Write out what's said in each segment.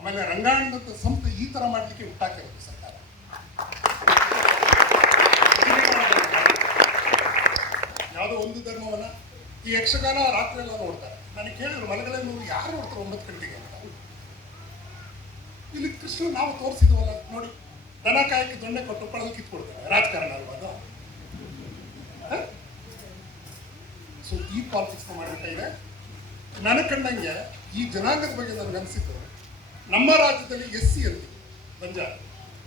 ಆಮೇಲೆ ರಂಗಾಯಣದ ಸಂಸ್ಥೆ ಈ ತರ ಮಾಡ್ಲಿಕ್ಕೆ ಹುಟ್ಟಾಕಿರೋದು ಸರ್ಕಾರ. ಯಾವುದೋ ಒಂದು ಧರ್ಮವನ್ನ ಈ ಯಕ್ಷಗಾನ ರಾತ್ರಿ ಎಲ್ಲ ನೋಡ್ತಾರೆ. ನನಗೆ ಕೇಳಿದ್ರು ಮಲಗಡೆ ನೀವು ಯಾರು ನೋಡ್ತಾರೆ ಒಂಬತ್ತು ಗಂಟೆಗೆ ಅಂತ. ಇಲ್ಲಿ ಕೃಷ್ಣ ನಾವು ತೋರಿಸಿದ್ವಲ್ಲ ನೋಡಿ, ದನ ಕಾಯಕ್ಕೆ ದೊಣ್ಣೆ ಕೊಟ್ಟು ಕೊಳಲು ಕಿತ್ಕೊಡ್ತಾರೆ ರಾಜಕಾರಣ ಅಲ್ವಾ ಅದು? ಸೊ ಈ ಪಾಲಿಟಿಕ್ಸ್ ಮಾಡ್ತಾ ಇದೆ. ನನಗೆ ಕಂಡಂಗೆ ಈ ಜನಾಂಗದ ಬಗ್ಗೆ ನನಗೆ ಅನಿಸಿದ್ದು ನಮ್ಮ ರಾಜ್ಯದಲ್ಲಿ ಎಸ್ ಸಿ ಅಂತ ಬಂಜಾರ.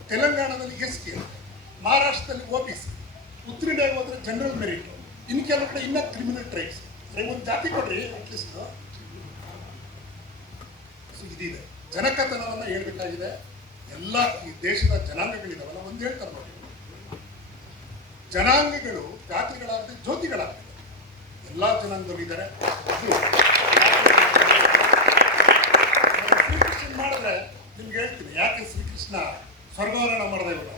ತೆಲಂಗಾಣದಲ್ಲಿ ಎಸ್ ಟಿ ಅಂತ ಮಹಾರಾಷ್ಟ್ರದಲ್ಲಿ ಒ ಬಿ ಸಿ, ಉತ್ತರ ಇಂಡಿಯಾಗೆ ಹೋದ್ರೆ ಜನರಲ್ ಮೆರಿಟ್ ಇನ್ನು ಕೆಲವು ಕಡೆ ಇನ್ನೂ ಕ್ರಿಮಿನಲ್ ಟ್ರೈಬ್ಸ್ ಒಂದು ಜಾತಿ ಕೊಡ್ರಿ ಅಟ್ಲೀಸ್ಟ್ ಇದಿದೆ. ಜನಕತನವನ್ನ ಹೇಳ್ಬೇಕಾಗಿದೆ. ಎಲ್ಲ ಈ ದೇಶದ ಜನಾಂಗಗಳಿದಾವಲ್ಲ, ಒಂದು ಹೇಳ್ತಾರೆ ನೋಡಿ. ಜನಾಂಗಗಳು ಜಾತಿಗಳಾಗದೆ ಜ್ಯೋತಿಗಳಾಗ್ತದೆ ಎಲ್ಲ ಜನಾಂಗದವರು ಇದ್ದಾರೆ ಅದು ಶ್ರೀಕೃಷ್ಣ ಮಾಡಿದ್ರೆ ನಿಮ್ಗೆ ಹೇಳ್ತೀನಿ, ಯಾಕೆ ಶ್ರೀಕೃಷ್ಣ ಹರ್ಣೋರಾಣ ಮಾಡದೇ ಇಲ್ಲ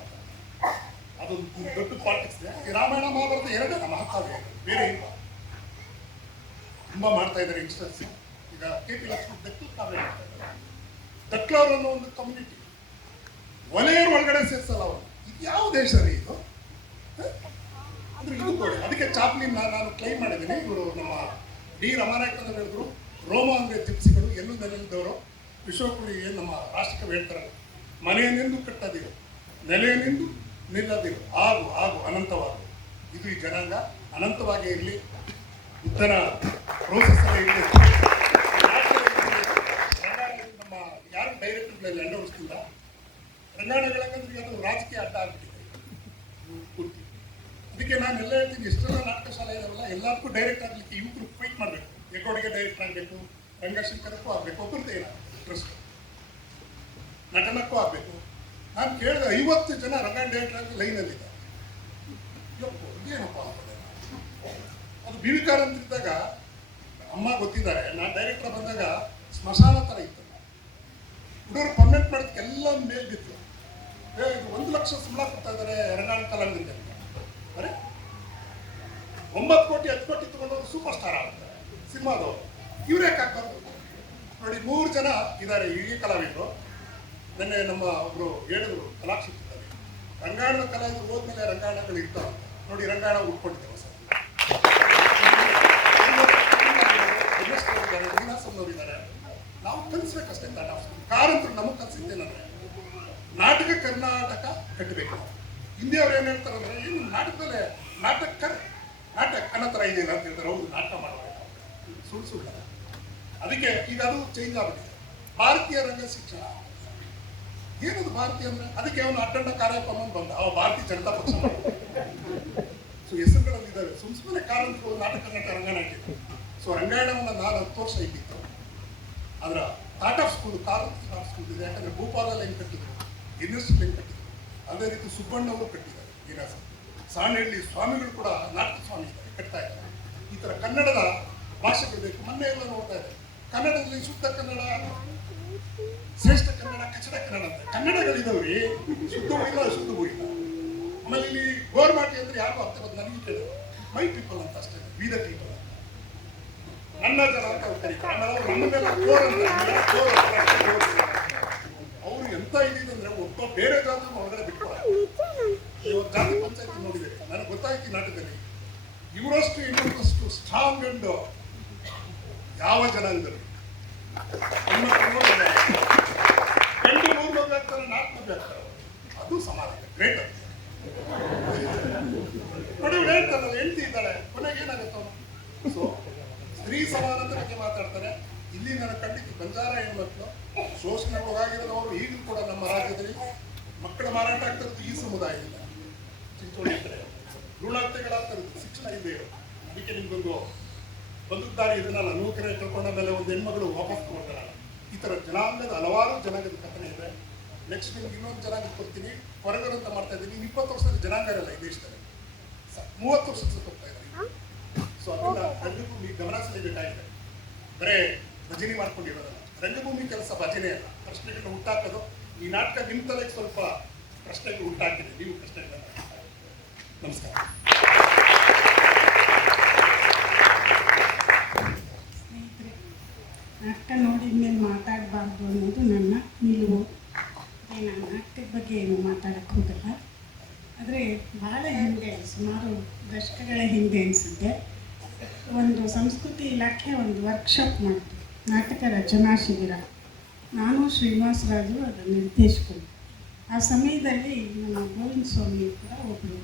ಅದೊಂದು ದೊಡ್ಡ ಪಾಲಿಟಿಕ್ಸ್ ರಾಮಾಯಣ, ಮಹಾಭಾರತ ಎರಡೇ ನಮ್ಮ ಹಕ್ಕಾಗೆ ಬೇರೆ ಇಲ್ಲ. ತುಂಬಾ ಮಾಡ್ತಾ ಇದ್ದಾರೆ ಯಂಗ್ಸ್ಟರ್ಸ್ ಈಗ ಕೆ ಪಿ ಲಕ್ಷ್ಮಣ್ ದಕ್ಲು ಕಾವ್ಯ ಮಾಡ್ತಾ ಇದ್ದಾರೆ. ಅನ್ನೋ ಒಂದು ಕಮ್ಯುನಿಟಿ ವಲಯರ ಒಳಗಡೆ ಸೇರ್ಸಲ್ಲ ಅವರು. ಇದು ಯಾವ ದೇಶ ರೀ ಇದು? ಅಂದ್ರೆ ಇದು ಕೊಡಿ ಅದಕ್ಕೆ ಚಾಪ್ಲಿನ್ ನಾನು ಕ್ಲೈಮ್ ಮಾಡಿದ್ದೀನಿ. ಇವರು ನಮ್ಮ ಡಿ ರಮಾನಾಯ್ಕ ಹೇಳಿದ್ರು ರೋಮ ಅಂದ್ರೆ ಜಿಪ್ಸಿಗಳು ಎಲ್ಲೂ ನೆಲೆದವರು ವಿಶ್ವಕುಡಿ ಏನು ನಮ್ಮ ರಾಷ್ಟ್ರಕವಿ ಹೇಳ್ತಾರಲ್ಲ ಮನೆಯನ್ನೆಂದು ಕಟ್ಟದಿರು ನೆಲೆಯನ್ನೆಂದು ನಿಲ್ಲದಿರು, ಆಗು ಆಗು, ಅನಂತವಾಗು. ಇದು ಈ ಜನಾಂಗ ಅನಂತವಾಗಿ ಇರಲಿ. ಉತ್ತರ ಪ್ರೋಸೆಸ್ ಎಲ್ಲ ಇರಲಿ. ನಮ್ಮ ಯಾರು ಡೈರೆಕ್ಟರ್ಗಳಲ್ಲಿ ಅಂಡವರಿಸ್ತಿಲ್ಲ ರಂಗಾಣಗಳಂಗಂದ್ರೆ ಅದು ರಾಜಕೀಯ ಅಡ್ಡ ಆಗ್ಬಿಟ್ಟಿದೆ. ಅದಕ್ಕೆ ನಾನು ಎಲ್ಲ ಹೇಳ್ತೀನಿ ಎಷ್ಟೆಲ್ಲ ನಾಟಕ ಶಾಲೆ ಇದಾವಲ್ಲ, ಎಲ್ಲದಕ್ಕೂ ಡೈರೆಕ್ಟ್ ಆಗಲಿಕ್ಕೆ ಯುವಕರು ಫೈಟ್ ಮಾಡಬೇಕು. ಎಕೋಡಿಗೆ ಡೈರೆಕ್ಟ್ ಆಗಬೇಕು, ರಂಗಶಂಕರಕ್ಕೂ ಆಗಬೇಕು ಒಬ್ಬರದೇ ಇಲ್ಲ. ಇಂಟ್ರೆಸ್ಟ್ ನಟನಕ್ಕೂ ಆಗಬೇಕು. ನಾನು ಕೇಳಿದೆ ಐವತ್ತು ಜನ ರಂಗಾಯಣ ಡೈರೆಕ್ಟರ್ ಲೈನಲ್ಲಿದ್ದಾರೆ ನಾನು. ಅದು ಬಿ ಇದ್ದಾಗ ಅಮ್ಮ ಗೊತ್ತಿದ್ದಾರೆ. ನಾನು ಡೈರೆಕ್ಟರ್ ಬಂದಾಗ ಸ್ಮಶಾನ ಥರ ಇತ್ತು. ಹುಡುಗರು ಪರ್ಮನೆಂಟ್ ಮಾಡೋದಕ್ಕೆ ಎಲ್ಲ ಮೇಲ್ ಬಿತ್ತು. ಇದು ಒಂದು ಲಕ್ಷ ಸಂಬಳ ಕೊಡ್ತಾ ಇದ್ದಾರೆ ರಂಗಾಯಣ ಕಲಾವಿದ ಒಂಬತ್ತು ಕೋಟಿ, ಹತ್ತು ಕೋಟಿ ತಗೊಂಡವರು ಸೂಪರ್ ಸ್ಟಾರ್ ಆಗುತ್ತೆ. ಸಿನಿಮಾದವರು. ಇವ್ರು ಯಾಕೆ ಹಾಕ್ಬಾರ್ದು? ನೋಡಿ ಮೂರು ಜನ ಇದ್ದಾರೆ ಹಿರಿಯ ಕಲಾವಿದರು. ನಿನ್ನೆ ನಮ್ಮ ಒಬ್ಬರು ಹೇಳಿದ್ರು ಕಲಾಕ್ಷಿದ್ದಾರೆ ರಂಗಾಯಣದ ಕಲಾವಿದರು ಹೋದ್ಮೇಲೆ ರಂಗಾಯಣಗಳು ಇರ್ತಾವ. ನೋಡಿ, ರಂಗಾಯಣ ಉಟ್ಕೊಂಡಿದ್ದೇವೆ ಸರ್ ಇದ್ದಾರೆ ನಾವು ಕಲಿಸ್ಬೇಕಷ್ಟೇ ಕಾರಂತರು ನಮಗೆ ಕಲಿಸಿದ್ದೇನಂದ್ರೆ ನಾಟಕ ಕರ್ನಾಟಕ ಕಟ್ಟಬೇಕು. ಹಿಂದೆ ಅವ್ರು ಏನ್ ಹೇಳ್ತಾರೆ ಅಂದ್ರೆ, ಏನು ನಾಟಕದಲ್ಲೇ ನಾಟಕ ನಾಟಕ ಅನ್ನೋ ಥರ ಇದೆಯಲ್ಲ ಅಂತ ಹೇಳ್ತಾರೆ. ಹೌದು, ನಾಟಕ ಮಾಡಬೇಕು ಸುಳ್ಳು ಸುಳ್ಳು ಅದಕ್ಕೆ ಈಗ ಚೇಂಜ್ ಆಗ್ಬಿಟ್ಟಿದೆ. ಭಾರತೀಯ ರಂಗ ಶಿಕ್ಷಣ. ಏನದು ಭಾರತೀಯ ಅಂದ್ರೆ? ಅದಕ್ಕೆ ಅವನು ಅಡ್ಡಂಡ ಕಾರ್ಯಕ್ರಮ ಬಂದ. ಅವ ಭಾರತೀಯ ಜನತಾ ಪಕ್ಷ ಸೊ ಹೆಸರುಗಳಲ್ಲಿ ಇದ್ದಾವೆ ಸುಮ್ ಸುಮ್ಮನೆ ಕಾರಂತರು ನಾಟಕ ನಾಟಕ ರಂಗನಾಟ ಸೊ ರಂಗಾಯಣವನ್ನು ನಾನು ಹತ್ತು ವರ್ಷ ಇದ್ದಿತ್ತು. ಅದರ ಆಫ್ ಸ್ಕೂಲ್ ಕಾರಂತ ಸ್ಕೂಲ್ ಇದೆ. ಯಾಕಂದ್ರೆ ಭೂಪಾಲಲ್ಲಿ ಹೆಂಗ್ ಕಟ್ಟಿದ್ರು? ಯೂನಿವರ್ಸಿಟಿ ಹೆಂಗ್ ಕಟ್ಟಿದ್ರು? ಅದೇ ರೀತಿ ಸುಬ್ಬಣ್ಣವರು ಕಟ್ಟಿದ್ದಾರೆ. ವಿನ್ಯಾಸ ಸಾಣೆಹಳ್ಳಿ ಸ್ವಾಮಿಗಳು ಕೂಡ ನಾಟಕ ಸ್ವಾಮಿ ಇದ್ದಾರೆ ಕಟ್ತಾ ಇದ್ದಾರೆ. ಈ ತರ ಕನ್ನಡದ ಭಾಷೆ ಬೇಕು ಮೊನ್ನೆ ಎಲ್ಲ ನೋಡ್ತಾ ಇದೆ ಕನ್ನಡದಲ್ಲಿ ಶುದ್ಧ ಕನ್ನಡ, ಶ್ರೇಷ್ಠ ಕನ್ನಡ, ಕಚಡ ಕನ್ನಡ ಅಂತ. ಕನ್ನಡಗಳಿದವ್ರಿ ಶುದ್ಧವೂ ಇಲ್ಲ ಅಶುದ್ಧವೂ ಆಮೇಲೆ ಇಲ್ಲಿ ಗೋರ್ಮಾಟಿ ಅಂದ್ರೆ ಯಾರು ಅರ್ಥ ಬಂದು ನನಗೆ ಕೇಳಿದ್ರು ಮೈ ಪೀಪಲ್ ಅಂತ ಅಷ್ಟೇ. ಬೀದ ಪೀಪಲ್ ಅಂತ. ನನ್ನ ಜನ ಅಂತ ಅವ್ರು ಎಂತ ಇದಿದೆ ಒಬ್ಬ ಬೇರೆ ಜಾತಿ ಹೊರಗಡೆ ಬಿಟ್ಟು ಇವತ್ತು ಜಾತಿ ಪಂಚಾಯತಿ ನೋಡಿದೆ. ನನಗೆ ಗೊತ್ತಾಯ್ತು ನಾಟಕದಲ್ಲಿ. ಇವರಷ್ಟು ಇನ್ನೊಂದಷ್ಟು ಸ್ಟ್ರಾಂಗ್ ಅಂಡ್ ಯಾವ ಜನಾಂಗದಲ್ಲಿ ಹೆಣ್ಮಕ್ಳು ನೋಡಿದ್ರೆ ಗಂಡು ಮೂರು ಮದುವೆ ಆಗ್ತಾರೆ ನಾಲ್ಕು ಮದುವೆ ಆಗ್ತಾರೆ ಅದು ಸಮಾಜ ಗ್ರೇಟ್ ಅದು ನೋಡಿ ಇವ್ರು ಹೇಳ್ತಾರಲ್ಲ ಹೆಂಡತಿ ಇದ್ದಾಳೆ ಕೊನೆಗೆ ಏನಾಗುತ್ತೆ ಅವನು ಸೊ ಸ್ತ್ರೀ ಸಮಾನತೆ ಬಗ್ಗೆ ಮಾತಾಡ್ತಾರೆ ಇಲ್ಲಿ ನನ್ನ ಕಂಡಿದ್ದು ಬಂಜಾರ ಹೆಣ್ಮಕ್ಳು ಶೋಷಣೆ ಅವರು ಈಗಲೂ ಕೂಡ ನಮ್ಮ ರಾಜ್ಯದಲ್ಲಿ ಮಕ್ಕಳ ಮಾರಾಟ ಆಗ್ತಿರೋದು ಈ ಸಮುದಾಯದಿಂದ. ಚಿಂಚೋಳಿ ಕಡೆ ಭ್ರೂಣಹತ್ಯೆಗಳಾಗ್ತಾ ಇರೋದು ಶಿಕ್ಷಣ ಇದೆ ಅದಕ್ಕೆ ನಿಮ್ಗೊಂದು ಬಂದೂಕ್ದಾರಿ ಇದನ್ನ ನೂಕರೆ ಕಳ್ಕೊಂಡ ಮೇಲೆ ಒಂದು ಹೆಣ್ಮಗಳು ವಾಪಸ್ ಕೊಡ್ತಾರ ಈ ಥರ ಜನಾಂಗದ ಹಲವಾರು ಜನಾಂಗದ ಕಥನೆ ಇದೆ. ನೆಕ್ಸ್ಟ್ ನಿಮ್ಗೆ ಇನ್ನೊಂದು ಜನಾಂಗ ಕೊಡ್ತೀನಿ. ಹೊರಗಡೆ ಅಂತ ಮಾಡ್ತಾ ಇದ್ದೀನಿ. ಇಪ್ಪತ್ತು ವರ್ಷದ ಜನಾಂಗ ಇರಲ್ಲ ಈ ದೇಶದಲ್ಲಿ. ಮೂವತ್ತು ವರ್ಷದ ಹೋಗ್ತಾ ಇದ್ದಾರೆ ಸೊ ಅದನ್ನ ಖಂಡಿತ ಗಮನ ಸೆಳೆಯಬೇಕಾಗಿದೆ ಬರೇ ಭಜನೆ ಮಾಡ್ಕೊಂಡಿರೋದಲ್ಲ. ರಂಗಭೂಮಿ ಕೆಲಸ ಭಜನೆ ಅಲ್ಲ. ಪ್ರಶ್ನೆಗಳನ್ನ ಹುಟ್ಟಾಕೋದು. ಈ ನಾಟಕ ನಿಮ್ಮ ತಲೆಗೆ ಸ್ವಲ್ಪ ಪ್ರಶ್ನೆಗಳು ಹುಟ್ಟಾಕಿದೆ ನೀವು ಪ್ರಶ್ನೆಗಳನ್ನ ನಮಸ್ಕಾರ. ಸ್ನೇಹಿತರೆ, ನಾಟಕ ನೋಡಿದ ಮೇಲೆ ಮಾತಾಡಬಾರ್ದು ಅನ್ನೋದು ನನ್ನ ಏನು ಮಾತಾಡಕ್ಕೆ ಹೋಗಲ್ಲ. ಆದರೆ ಭಾಳ ಹಿಂದೆ, ಸುಮಾರು ದಶಕಗಳ ಹಿಂದೆ ಅನಿಸುತ್ತೆ. ಒಂದು ಸಂಸ್ಕೃತಿ ಇಲಾಖೆ ಒಂದು ವರ್ಕ್ಶಾಪ್ ಮಾಡಿತು. ನಾಟಕ ರಚನಾ ಶಿಬಿರ ನಾನು ಶ್ರೀನಿವಾಸ ರಾಜು ಅದರ ನಿರ್ದೇಶಕರು. ಆ ಸಮಯದಲ್ಲಿ ನಮ್ಮ ಗೋವಿಂದ ಸ್ವಾಮಿ ಕೂಡ ಒಬ್ಬರು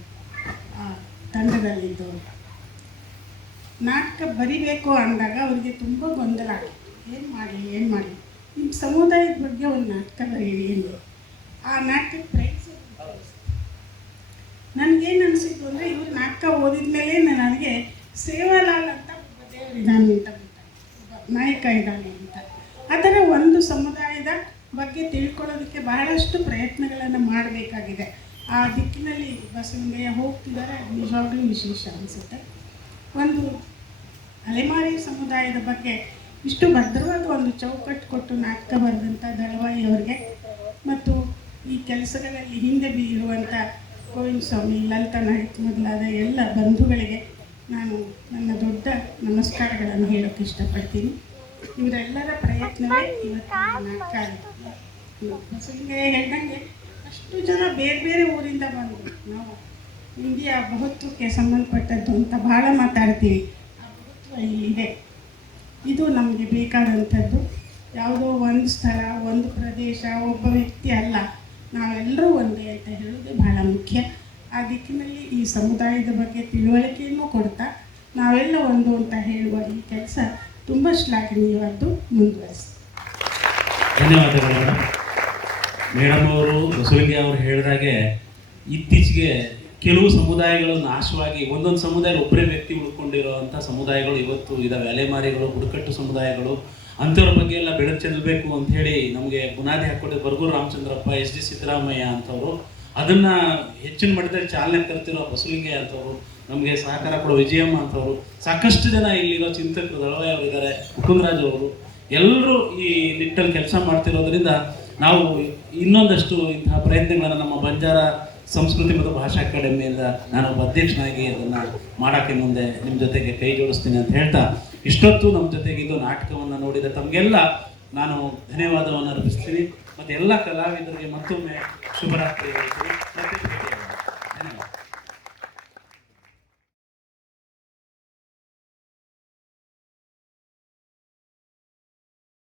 ಆ ತಂಡದಲ್ಲಿದ್ದವರು. ನಾಟಕ ಬರಿಬೇಕು ಅಂದಾಗ ಅವರಿಗೆ ತುಂಬ ಗೊಂದಲ ಆಗಿತ್ತು. ಏನು ಮಾಡಿ ಏನು ಮಾಡಿ ನಿಮ್ಮ ಸಮುದಾಯದ ಬಗ್ಗೆ ಒಂದು ನಾಟಕ ಬರೀರಿ ಎಂದು ಆ ನಾಟಕ ಪ್ರೈಸ್ ನನಗೇನು ಅನಿಸಿತ್ತು ಅಂದರೆ ಇವರು ನಾಟಕ ಓದಿದ ಮೇಲೆ ನನಗೆ ಸೇವಾಲಾಲ್ ಅಂತ ಒಬ್ಬ ದೇವರಿದ್ದಾನೆ ಅಂತ ನಾಯಕ ಇದ್ದಾನೆ ಅಂತ. ಅದರ ಒಂದು ಸಮುದಾಯದ ಬಗ್ಗೆ ತಿಳ್ಕೊಳ್ಳೋದಕ್ಕೆ ಬಹಳಷ್ಟು ಪ್ರಯತ್ನಗಳನ್ನು ಮಾಡಬೇಕಾಗಿದೆ. ಆ ದಿಕ್ಕಿನಲ್ಲಿ ಬಸವಣ್ಣಯ್ಯ ಹೋಗ್ತಿದ್ದಾರೆ ನಿಜವಾಗ್ಲೂ ವಿಶೇಷ ಅನಿಸುತ್ತೆ. ಒಂದು ಅಲೆಮಾರಿ ಸಮುದಾಯದ ಬಗ್ಗೆ ಇಷ್ಟು ಭದ್ರವಾದ ಒಂದು ಚೌಕಟ್ಟು ಕೊಟ್ಟು ನಾಟಕ ಬರೆದಂಥ ದಳವಾಯಿ ಅವರಿಗೆ, ಮತ್ತು ಈ ಕೆಲಸಗಳಲ್ಲಿ ಹಿಂದೆ ಬೀರುವಂಥ ಗೋವಿಂದ ಸ್ವಾಮಿ ಲಲಿತಾ ನಾಯಕ್ ಮೊದಲಾದ ಎಲ್ಲ ಬಂಧುಗಳಿಗೆ ನಾನು ನನ್ನ ದೊಡ್ಡ ನಮಸ್ಕಾರಗಳನ್ನು ಹೇಳೋಕೆ ಇಷ್ಟಪಡ್ತೀನಿ. ಇವರೆಲ್ಲರ ಪ್ರಯತ್ನವೇ ಇವತ್ತು ಹೇಳ್ದಂಗೆ ಅಷ್ಟು ಜನ ಬೇರೆ ಬೇರೆ ಊರಿಂದ ಬಂದರು ನಾವು ಇಂಡಿಯಾ ಬಹುತ್ವಕ್ಕೆ ಸಂಬಂಧಪಟ್ಟದ್ದು ಅಂತ ಭಾಳ ಮಾತಾಡ್ತೀವಿ. ಆ ಬಹುತ್ವ ಇಲ್ಲಿದೆ ಇದು. ನಮಗೆ ಬೇಕಾದಂಥದ್ದು. ಯಾವುದೋ ಒಂದು ಸ್ಥಳ, ಒಂದು ಪ್ರದೇಶ, ಒಬ್ಬ ವ್ಯಕ್ತಿ ಅಲ್ಲ. ನಾವೆಲ್ಲರೂ ಒಂದೇ ಅಂತ ಹೇಳೋದು ಬಹಳ ಮುಖ್ಯ. ಆ ದಿಕ್ಕಿನಲ್ಲಿ ಈ ಸಮುದಾಯದ ಬಗ್ಗೆ ತಿಳುವಳಿಕೆಯನ್ನು ಕೊಡ್ತಾ ನಾವೆಲ್ಲ ಒಂದು ಅಂತ ಹೇಳುವ ಈ ಕೆಲಸ ತುಂಬ ಶ್ಲಾಘನೀಯವಾದ್ದು ಮುಂದುವರಿಸಿ. ಧನ್ಯವಾದಗಳು ಮೇಡಮ್. ಮೇಡಮ್ ಅವರು ಬಸವಲಿಂಗ ಅವರು ಹೇಳಿದಾಗೆ ಇತ್ತೀಚೆಗೆ ಕೆಲವು ಸಮುದಾಯಗಳು ನಾಶವಾಗಿ ಒಂದೊಂದು ಸಮುದಾಯ ಒಬ್ಬರೇ ವ್ಯಕ್ತಿ ಉಳ್ಕೊಂಡಿರುವಂಥ ಸಮುದಾಯಗಳು ಇವತ್ತು ಇದಾವೆ ಅಲೆಮಾರಿಗಳು ಬುಡಕಟ್ಟು ಸಮುದಾಯಗಳು, ಅಂಥವ್ರ ಬಗ್ಗೆ ಎಲ್ಲ ಬೆಳಕು ಚೆಲ್ಲಬೇಕು ಅಂತ ಹೇಳಿ ನಮಗೆ ಬುನಾದಿ ಹಾಕ್ಕೊಟ್ಟಿದ್ದು ಬರ್ಗೂರು ರಾಮಚಂದ್ರಪ್ಪ, ಎಸ್ ಡಿ ಸಿದ್ದರಾಮಯ್ಯ ಅಂತವರು ಅದನ್ನ ಹೆಚ್ಚಿನ ಮಟ್ಟದಲ್ಲಿ ಚಾಲನೆ ತರ್ತಿರೋ ಬಸವಲಿಂಗಯ್ಯ ಅಂತವರು, ನಮಗೆ ಸಹಕಾರ ಕೊಡೋ ವಿಜಯಮ್ಮ ಅಂತವರು, ಸಾಕಷ್ಟು ಜನ ಇಲ್ಲಿರೋ ಚಿಂತಕರು ದಳವಯ್ಯ ಅವರಿದ್ದಾರೆ ಮುಕುಂದರಾಜ್ ಅವರು. ಎಲ್ಲರೂ ಈ ನಿಟ್ಟಲ್ಲಿ ಕೆಲಸ ಮಾಡ್ತಿರೋದ್ರಿಂದ ನಾವು ಇನ್ನೊಂದಷ್ಟು ಇಂತಹ ಪ್ರಯತ್ನಗಳನ್ನು ನಮ್ಮ ಬಂಜಾರ ಸಂಸ್ಕೃತಿ ಮತ್ತು ಭಾಷಾ ಅಕಾಡೆಮಿಯಿಂದ ನಾನು ಅಧ್ಯಕ್ಷನಾಗಿ ಅದನ್ನು ಮಾಡೋಕ್ಕೆ ಮುಂದೆ ನಿಮ್ಮ ಜೊತೆಗೆ ಕೈ ಜೋಡಿಸ್ತೀನಿ ಅಂತ ಹೇಳ್ತಾ, ಇಷ್ಟೊತ್ತು ನಮ್ಮ ಜೊತೆಗೆ ಇದು ನಾಟಕವನ್ನು ನೋಡಿದ ತಮಗೆಲ್ಲ ನಾನು ಧನ್ಯವಾದವನ್ನು ಅರ್ಪಿಸ್ತೀನಿ. ಮತ್ತು ಎಲ್ಲ ಕಲಾವಿದರಿಗೆ ಮತ್ತೊಮ್ಮೆ ಶುಭರಾತ್ರಿ ಮತ್ತೆ